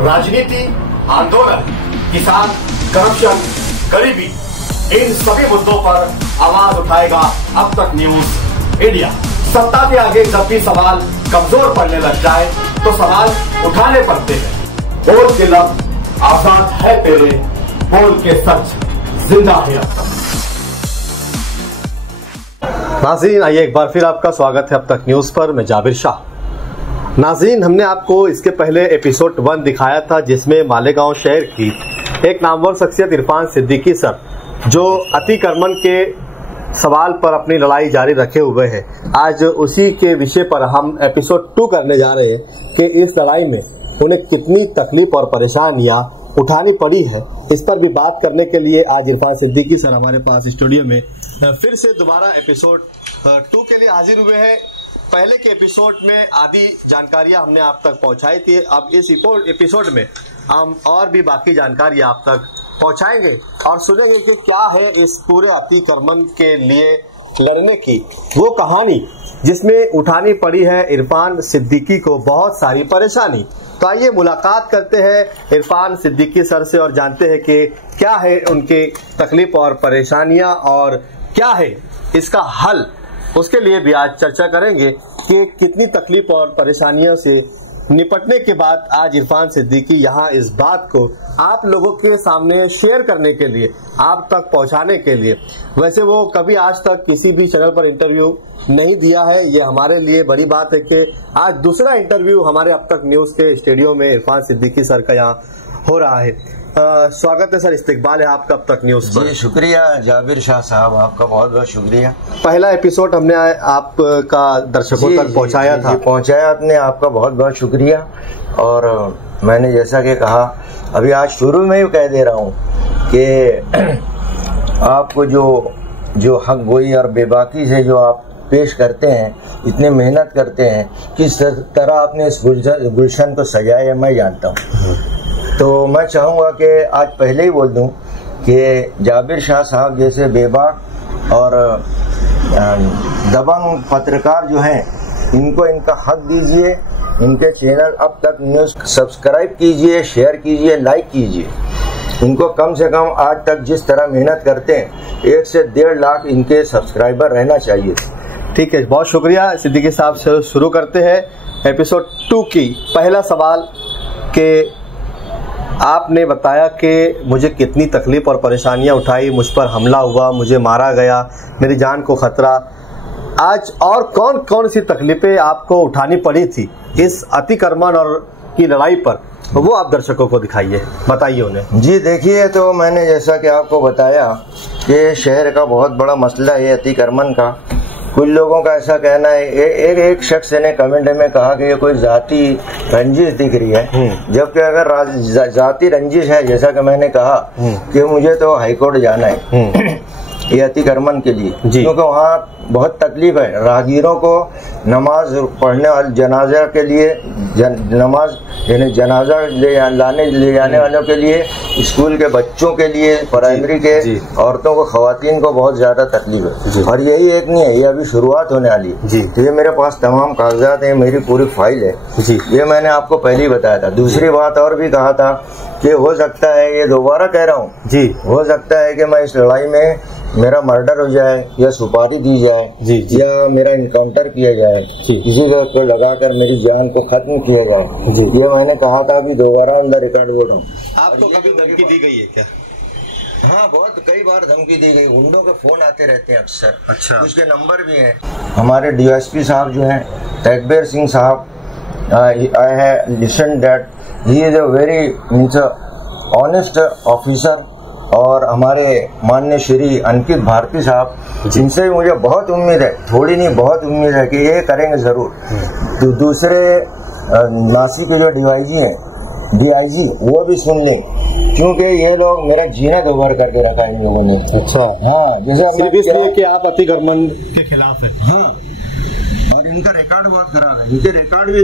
राजनीति, आंदोलन, किसान, करप्शन, गरीबी, इन सभी मुद्दों पर आवाज उठाएगा अब तक न्यूज इंडिया। सत्ता के आगे जब भी सवाल कमजोर पड़ने लग जाए तो सवाल उठाने पड़ते हैं। बोल के लफ्ज आजाद है तेरे, बोल के सच जिंदा है अब तक। नाज़रीन, आइए एक बार फिर आपका स्वागत है अब तक न्यूज पर। मैं जाबिर शाह। नाज़रीन, हमने आपको इसके पहले एपिसोड 1 दिखाया था जिसमें मालेगांव शहर की एक नामवर शख्सियत इरफान सिद्दीकी सर, जो अतिक्रमण के सवाल पर अपनी लड़ाई जारी रखे हुए हैं। आज उसी के विषय पर हम एपिसोड 2 करने जा रहे हैं कि इस लड़ाई में उन्हें कितनी तकलीफ और परेशानियां उठानी पड़ी है। इस पर भी बात करने के लिए आज इरफान सिद्दीकी सर हमारे पास स्टूडियो में फिर से दोबारा एपिसोड 2 के लिए हाजिर हुए हैं। पहले के एपिसोड में आधी जानकारियां हमने आप तक पहुंचाई थी। अब इस एपिसोड में हम और भी बाकी जानकारी आप तक पहुंचाएंगे और सुनेंगे कि क्या है इस पूरे अतिक्रमण के लिए लड़ने की वो कहानी जिसमें उठानी पड़ी है इरफान सिद्दीकी को बहुत सारी परेशानी। तो आइए मुलाकात करते हैं इरफान सिद्दीकी सर से और जानते हैं कि क्या है उनकी तकलीफ और परेशानियां और क्या है इसका हल। उसके लिए भी आज चर्चा करेंगे कि कितनी तकलीफ और परेशानियों से निपटने के बाद आज इरफान सिद्दीकी यहाँ इस बात को आप लोगों के सामने शेयर करने के लिए, आप तक पहुँचाने के लिए। वैसे वो कभी आज तक किसी भी चैनल पर इंटरव्यू नहीं दिया है। ये हमारे लिए बड़ी बात है कि आज दूसरा इंटरव्यू हमारे अब तक न्यूज के स्टूडियो में इरफान सिद्दीकी सर का यहाँ हो रहा है। स्वागत है सर, इस्तकबाल है आपका अब तक न्यूज पर। जी शुक्रिया जाबिर शाह साहब, आपका बहुत बहुत शुक्रिया। पहला एपिसोड हमने आपका दर्शकों तक पहुंचाया था। पहुंचाया आपने, आपका बहुत बहुत शुक्रिया। और मैंने जैसा कि कहा, अभी आज शुरू में ही कह दे रहा हूँ कि आपको जो हक गोई और बेबाकी से जो आप पेश करते हैं, इतने मेहनत करते हैं, किस तरह आपने इस गुलशन को सजाया है मैं जानता हूँ। तो मैं चाहूँगा कि आज पहले ही बोल दूं कि जाबिर शाह साहब जैसे बेबाक और दबंग पत्रकार जो हैं, इनको इनका हक दीजिए। इनके चैनल अब तक न्यूज़ सब्सक्राइब कीजिए, शेयर कीजिए, लाइक कीजिए। इनको कम से कम आज तक जिस तरह मेहनत करते हैं 1 से 1.5 लाख इनके सब्सक्राइबर रहना चाहिए। ठीक है, बहुत शुक्रिया सिद्दीकी साहब से। शुरू करते हैं एपिसोड 2 की। पहला सवाल कि आपने बताया कि मुझे कितनी तकलीफ और परेशानियां उठाई, मुझ पर हमला हुआ, मुझे मारा गया, मेरी जान को खतरा। आज और कौन कौन सी तकलीफें आपको उठानी पड़ी थी इस अतिक्रमण और की लड़ाई पर, वो आप दर्शकों को दिखाइए, बताइए उन्हें। जी देखिए, तो मैंने जैसा कि आपको बताया कि शहर का बहुत बड़ा मसला है अतिक्रमण का। कुछ लोगों का ऐसा कहना है, एक शख्स ने कमेंट में कहा कि ये कोई जाति रंजिश दिख रही है, जबकि अगर जाति रंजिश है, जैसा कि मैंने कहा कि मुझे तो हाईकोर्ट जाना है ये अतिक्रमण के लिए, क्योंकि वहाँ बहुत तकलीफ है। राहगीरों को नमाज पढ़ने वाले जनाजा के लिए नमाज यानी जनाजा ले जाने वालों के लिए, स्कूल के बच्चों के लिए, प्राइमरी के औरतों को, खवातीन को बहुत ज्यादा तकलीफ है। और यही एक नहीं है, ये अभी शुरुआत होने वाली है। तो ये मेरे पास तमाम कागजात हैं, मेरी पूरी फाइल है। ये मैंने आपको पहले ही बताया था। दूसरी बात और भी कहा था कि हो सकता है, ये दोबारा कह रहा हूँ जी, हो सकता है कि मैं इस लड़ाई में मेरा मर्डर हो जाए या सुपारी दी जाए या मेरा इनकाउंटर किया जाए, किसी को लगाकर मेरी जान को खत्म किया जाए। ये मैंने कहा था, अभी दोबारा अंदर रिकॉर्ड बोल रहा हूँ। आपको कभी धमकी दी गई है क्या? हाँ, बहुत कई बार धमकी दी गई। गुंडों के फोन आते रहते हैं अक्सर। अच्छा, उसके नंबर भी हैं। हमारे DSP साहब जो हैं, तकबीर सिंह साहब, I have listened that he is a very honest officer. और हमारे माननीय श्री अंकित भारती साहब, जिनसे मुझे बहुत उम्मीद है, थोड़ी नहीं बहुत उम्मीद है कि ये करेंगे जरूर। तो दूसरे नासिक के जो DIG वो भी सुन लें, क्योंकि ये लोग मेरा जीना दोबार करके रखा है इन लोगों ने। अच्छा, हाँ, जैसे सिर्फ इसलिए कि आप अतिक्रमण के खिलाफ है। हाँ, और इनका रिकॉर्ड बहुत खराब है। इनके रिकॉर्ड भी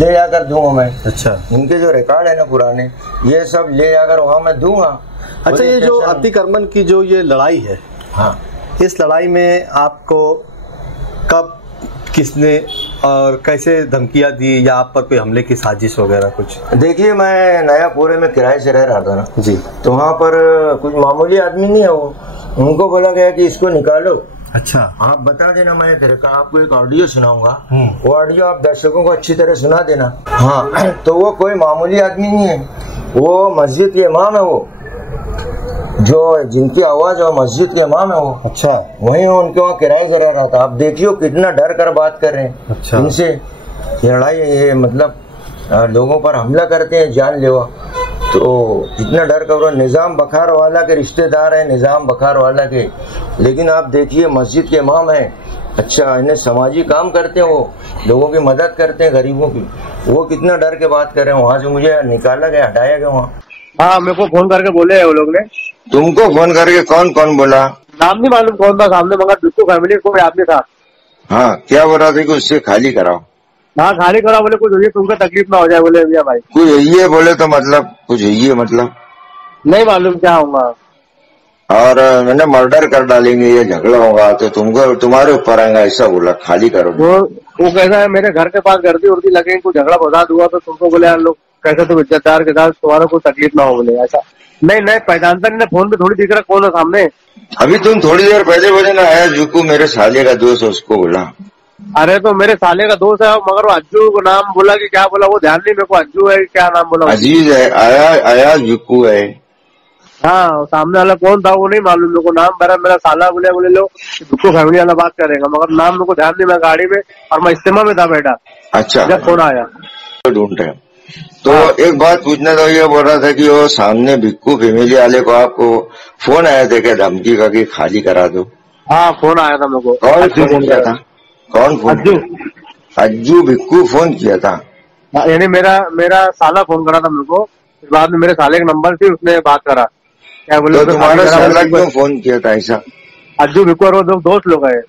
ले जाकर दूंगा मैं। अच्छा, इनके जो रिकॉर्ड है ना पुराने, ये सब ले जाकर वहाँ मैं दूंगा। अच्छा, ये जो अतिक्रमण की जो ये लड़ाई है, हाँ, इस लड़ाई में आपको कब किसने और कैसे धमकियां दी या आप पर कोई हमले की साजिश वगैरह कुछ? देखिए, मैं नयापुरे में किराए से रह रहा था ना जी, तो वहाँ पर कुछ मामूली आदमी नहीं है वो, उनको बोला गया कि इसको निकालो। अच्छा, आप बता देना, मैंने तेरे का आपको एक ऑडियो सुनाऊंगा, वो ऑडियो आप दर्शकों को अच्छी तरह सुना देना। हाँ, तो वो कोई मामूली आदमी नहीं है, वो मस्जिद के इमाम है, वो जो जिनकी आवाज है मस्जिद के इमाम है वो। अच्छा, वहीं उनके वहाँ किराए से रह रहा था। आप देखियो कितना डर कर बात कर रहे हैं। अच्छा, इनसे लड़ाई, ये मतलब लोगों पर हमला करते हैं जानलेवा, तो इतना डर कर। निजाम बखार वाला के रिश्तेदार है, निजाम बखार वाला के, लेकिन आप देखिए मस्जिद के इमाम है। अच्छा, इन्हें समाजी काम करते हैं, वो लोगों की मदद करते हैं, गरीबों की। वो कितना डर के बात कर रहे हैं। वहाँ से मुझे निकाला गया, हटाया गया वहाँ। हाँ, मेरे को फोन करके बोले हैं वो लोग ने। तुमको फोन करके कौन कौन बोला? नाम नहीं मालूम कौन था सामने, मगर बिल्कुल फैमिली कोई आदमी था। हाँ, क्या बोल रहा था कि उससे खाली कराओ? हाँ, खाली करा, बोले कुछ हुई तुमको तकलीफ ना हो जाए, बोले भैया भाई। कुछ ये बोले तो मतलब कुछ ये मतलब नहीं मालूम क्या होगा। और मैंने मर्डर कर डालेंगे, ये झगड़ा होगा तो तुमको तुम्हारे ऊपर आएगा, ऐसा बोला। खाली करो। वो कैसा है, मेरे घर के पास गर्दी उर्दी लगे, कुछ झगड़ा फसाद हुआ तो तुमको बोले यार लोग कैसे तुम इज्जतदार के साथ, तुम्हारा कोई तकलीफ ना हो, बोले ऐसा। नहीं पहचानता नहीं, फोन पे थोड़ी दिख रहा कौन है सामने। अभी तुम थोड़ी देर पहले बोले ना, आया जुकू मेरे साले का दोस्त है, उसको बोला। अरे तो मेरे साले का दोस्त है, मगर वो अज्जू को नाम बोला कि क्या बोला वो ध्यान नहीं मेरे को। अज्जू है क्या नाम बोला? अजीज है, आया जुकू है। हाँ, सामने वाला कौन था वो नहीं मालूम मेरे को। नाम मेरा साला बोले लो जुक्कू फैमिली वाला बात करेगा, मगर नाम मेरे को ध्यान नहीं। मैं गाड़ी में और मैं इस्तेमा में था बैठा। अच्छा, जब फोन आया ढूंढ रहे। तो एक बात पूछना था, ये बोल रहा था कि वो सामने भिक्कू फैमिली वाले को आपको फोन आया था क्या धमकी का कि खाली करा दो? हाँ, फोन आया था मेरे को। कौन फोन किया था? कौन फोन? अज्जू भिक्कू फोन किया था? यानी मेरा साला फोन करा था मेरे को। बाद में मेरे साले का नंबर थी, उसने बात करा। क्या बोले? तो तुम्हारा साला क्यों फोन किया था ऐसा? अज्जू भिक्कू और वो दोस्त लोग है।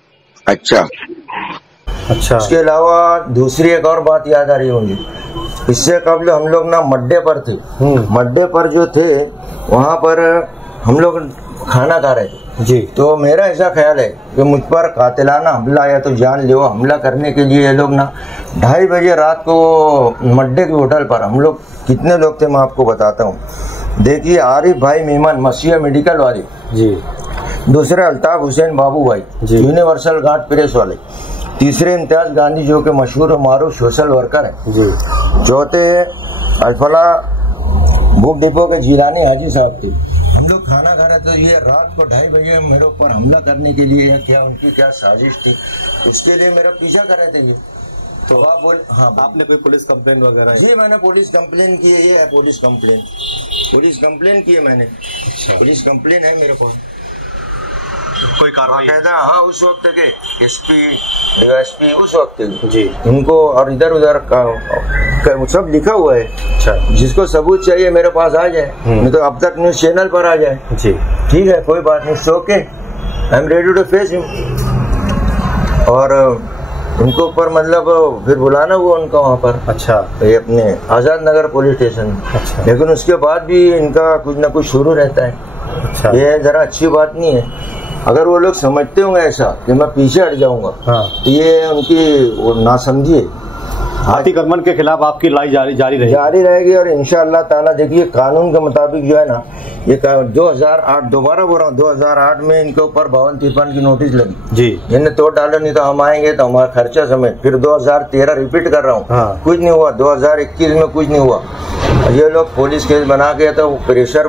अच्छा, उसके अलावा दूसरी एक और बात याद आ रही होगी। इससे कबल हम लोग ना मड्डे पर थे। मड्डे पर जो थे वहाँ पर हम लोग खाना खा रहे थे जी। तो मेरा ऐसा ख्याल है कि मुझ पर कातिलाना हमला या तो जानलेवा हमला करने के लिए ये लोग ना 2:30 बजे रात को मड्डे के होटल पर, हम लोग कितने लोग थे मैं आपको बताता हूँ। देखिए, आरिफ भाई मेमन मसीहा मेडिकल वाले जी, दूसरे अल्ताफ हुसैन बाबू भाई यूनिवर्सल गार्ड प्रेस वाले, तीसरे इम्तियाज गांधी जो कि मशहूर और मारूफ सोशल वर्कर है जी, चौथे अल्फला बुक डिपो के जिलानी हाजी साहब थे। हम लोग खाना खा रहे थे, ये रात को 2:30 बजे मेरे ऊपर हमला करने के लिए या क्या उनकी क्या साजिश थी, उसके लिए मेरा पीछा कर रहे थे ये। तो आप बोल, हाँ, आपने कोई पुलिस कंप्लेन वगैरह? जी, मैंने पुलिस कंप्लेन की है। ये है पुलिस कंप्लेन की है मैंने। पुलिस कंप्लेन है मेरे पास। कोई कार्रवाई? हाँ, उस वक्त के एसपी उस वक्त जी उनको और इधर उधर का सब लिखा हुआ है। अच्छा, जिसको सबूत चाहिए मेरे पास आ जाए, नहीं तो अब तक न्यूज चैनल पर आ जाए जी। ठीक है, कोई बात नहीं, okay, I am ready to face him. और उनको ऊपर मतलब फिर बुलाना हुआ उनका वहाँ पर। अच्छा, ये अपने आजाद नगर पुलिस स्टेशन। अच्छा, लेकिन उसके बाद भी इनका कुछ न कुछ शुरू रहता है। अच्छा, ये जरा अच्छी बात नहीं है। अगर वो लोग समझते होंगे ऐसा कि मैं पीछे हट जाऊंगा, हाँ, तो ये उनकी नासमझी है। अतिक्रमण के खिलाफ आपकी लड़ाई जारी रहेगी और इंशाअल्लाह ताला। देखिए, कानून के मुताबिक जो है ना, ये 2008 दोबारा बोल रहा हूँ, 2008 में इनके ऊपर 52-53 की नोटिस लगी जी। इन्हें तोड़ डालो नहीं तो हम आएंगे, तो हमारा खर्चा समेत। फिर 2013 रिपीट कर रहा हूँ, हाँ, कुछ नहीं हुआ। 2021 में कुछ नहीं हुआ। ये लोग पुलिस केस बना के तो प्रेशर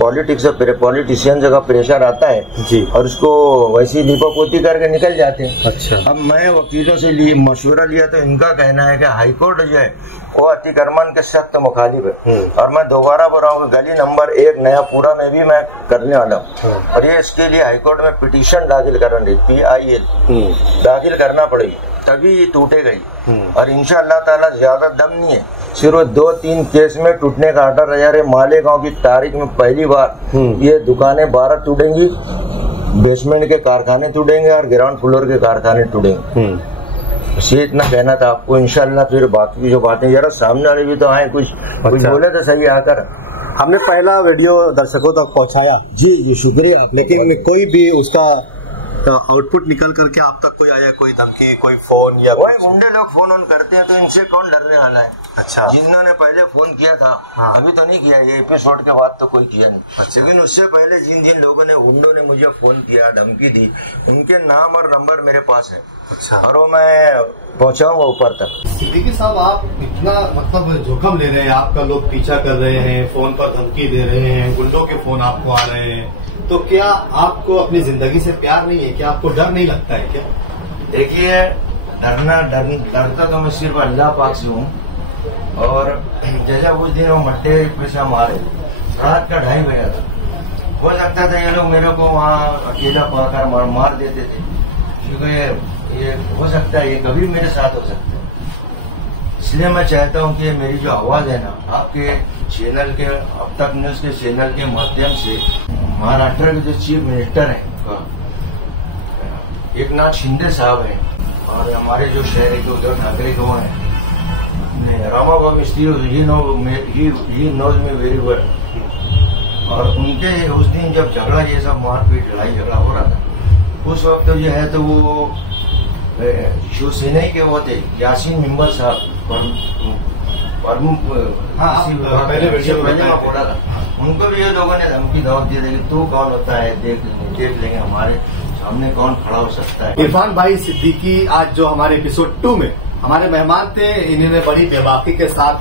पॉलिटिक्स से पॉलिटिशियन का प्रेशर आता है जी, और उसको वैसी लिपापोती करके निकल जाते हैं। अच्छा, अब मैं वकीलों से मशवरा लिया तो इनका कहना है कि हाईकोर्ट जो है वो अतिक्रमण के सख्त मुखालिफ है। और मैं दोबारा बोल रहा हूँ, गली नंबर 1 नयापुरा में भी मैं करने वाला हूँ, और ये इसके लिए हाईकोर्ट में पिटीशन दाखिल करनी, PIL दाखिल करना पड़ेगी, तभी टूटेगा ही। और इंशाअल्लाह ताला ज्यादा दम नहीं है, सिर्फ 2-3 केस में टूटने का ऑर्डर है। यार, मालेगांव की तारीख में पहली बार ये दुकानें 12 टूटेंगी, बेसमेंट के कारखाने टूटेंगे और ग्राउंड फ्लोर के कारखाने टूटेंगे। ये इतना कहना था आपको। इंशाल्लाह फिर बाकी जो बातें, जरा सामने वाले भी तो आए, कुछ बोले तो सही आकर। हमने पहला वीडियो दर्शकों तक पहुंचाया जी, शुक्रिया। लेकिन कोई भी उसका तो आउटपुट निकल करके आप तक कोई आया, कोई धमकी, कोई फोन या वही गुंडे लोग फोन ऑन करते हैं, तो इनसे कौन डरने वाला है। अच्छा, जिन्होंने पहले फोन किया था, हाँ। अभी तो नहीं किया, ये एपिसोड के बाद तो कोई किया नहीं। अच्छा। लेकिन उससे पहले जिन जिन लोगों ने, गुंडों ने मुझे फोन किया, धमकी दी, उनके नाम और नंबर मेरे पास है। अच्छा, और वो मैं पहुंचाऊंगा ऊपर तक। सिद्दीकी साहब, आप इतना मतलब जोखम ले रहे हैं, आपका लोग पीछा कर रहे हैं, फोन पर धमकी दे रहे हैं, गुंडों के फोन आपको आ रहे हैं, तो क्या आपको अपनी जिंदगी से प्यार नहीं है? क्या आपको डर नहीं लगता है क्या? देखिए, डरता तो मैं सिर्फ अल्लाह पाक से हूँ। और जैसा उस दिन वो मट्टे पैसा मारे, रात का 2:30 बजा था, हो सकता था ये लोग मेरे को वहाँ अकेला पाकर मार देते थे, क्योंकि ये हो सकता है, ये कभी मेरे साथ हो सकता है। इसलिए मैं चाहता हूँ कि मेरी जो आवाज है ना, आपके चैनल के, अब तक न्यूज के चैनल के माध्यम से, महाराष्ट्र के जो चीफ मिनिस्टर हैं एकनाथ शिंदे साहब हैं, और हमारे जो शहर के उद्धव ठाकरे के वो हैं, रामाबाबू मिस्त्री, he knows me very well. और उनके उस दिन जब झगड़ा, ये सब मारपीट, लड़ाई झगड़ा हो रहा था, उस वक्त जो है तो वो शिवसेना के वो थे यासीन मिम्बर साहब, पहले में बोला था, उनको भी ये लोगों ने धमकी दावत दी थी कि तू कौन होता है, देख लेंगे हमारे सामने कौन खड़ा हो सकता है। इरफान भाई सिद्दीकी आज जो हमारे एपिसोड 2 में हमारे मेहमान थे, इन्होंने बड़ी बेबाकी के साथ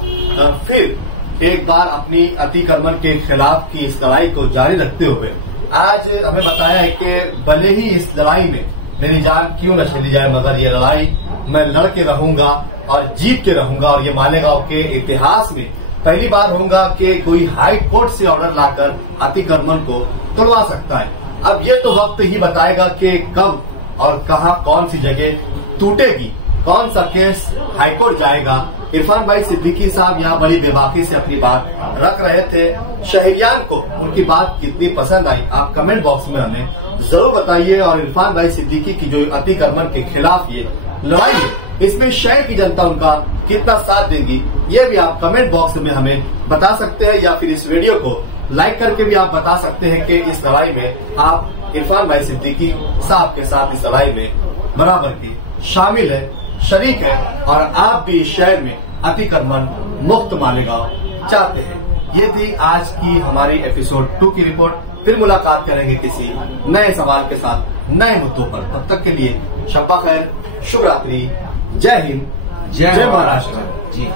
फिर एक बार अपनी अतिक्रमण के खिलाफ की इस लड़ाई को जारी रखते हुए आज हमें बताया है कि भले ही इस लड़ाई में मेरी जान क्यों न चली जाए, मगर ये लड़ाई मैं लड़ के रहूंगा और जीत के रहूंगा। और ये मालेगांव के इतिहास में पहली बार होगा कि कोई हाई कोर्ट से ऑर्डर लाकर अतिक्रमण को तोड़वा सकता है। अब ये तो वक्त ही बताएगा कि कब और कहां, कौन सी जगह टूटेगी, कौन सा केस हाईकोर्ट जाएगा। इरफान भाई सिद्दीकी साहब यहाँ बड़ी बेबाकी से अपनी बात रख रहे थे। शहरियान को उनकी बात कितनी पसंद आई, आप कमेंट बॉक्स में हमें जरूर बताइए। और इरफान भाई सिद्दीकी की जो अतिक्रमण के खिलाफ ये लड़ाई है, इसमें शहर की जनता उनका कितना साथ देगी, ये भी आप कमेंट बॉक्स में हमें बता सकते हैं, या फिर इस वीडियो को लाइक करके भी आप बता सकते हैं कि इस लड़ाई में आप इरफान भाई सिद्दीकी साहब के साथ इस लड़ाई में बराबर की शामिल है, शरीक है, और आप भी इस शहर में अतिक्रमण मुक्त मालेगांव चाहते हैं। ये थी आज की हमारी एपिसोड 2 की रिपोर्ट। फिर मुलाकात करेंगे किसी नए सवाल के साथ, नए मुद्दों पर। तब तक के लिए शब्बा खैर, शुभ रात्रि, जय हिंद, जय महाराष्ट्र जी।